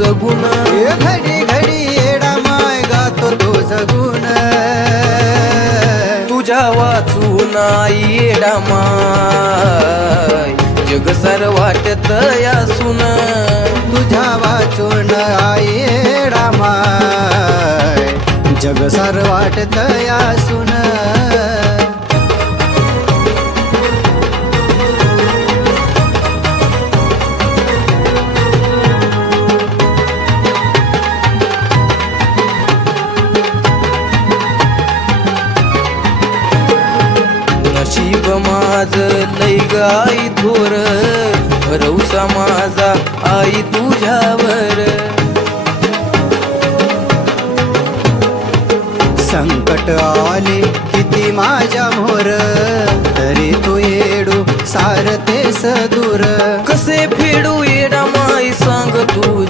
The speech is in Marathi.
तुझ गुण, घडी घडी येडा माय गातो तुझ गुण, तुझ्या वाचून आई येडा माय जग सार वाटत यासून, तुझ्या वाचून आई येडा माय जग सार वाटत यासून. नशीब माझ लय गाई थोर, भरवसा माझा आई तुझ्यावर,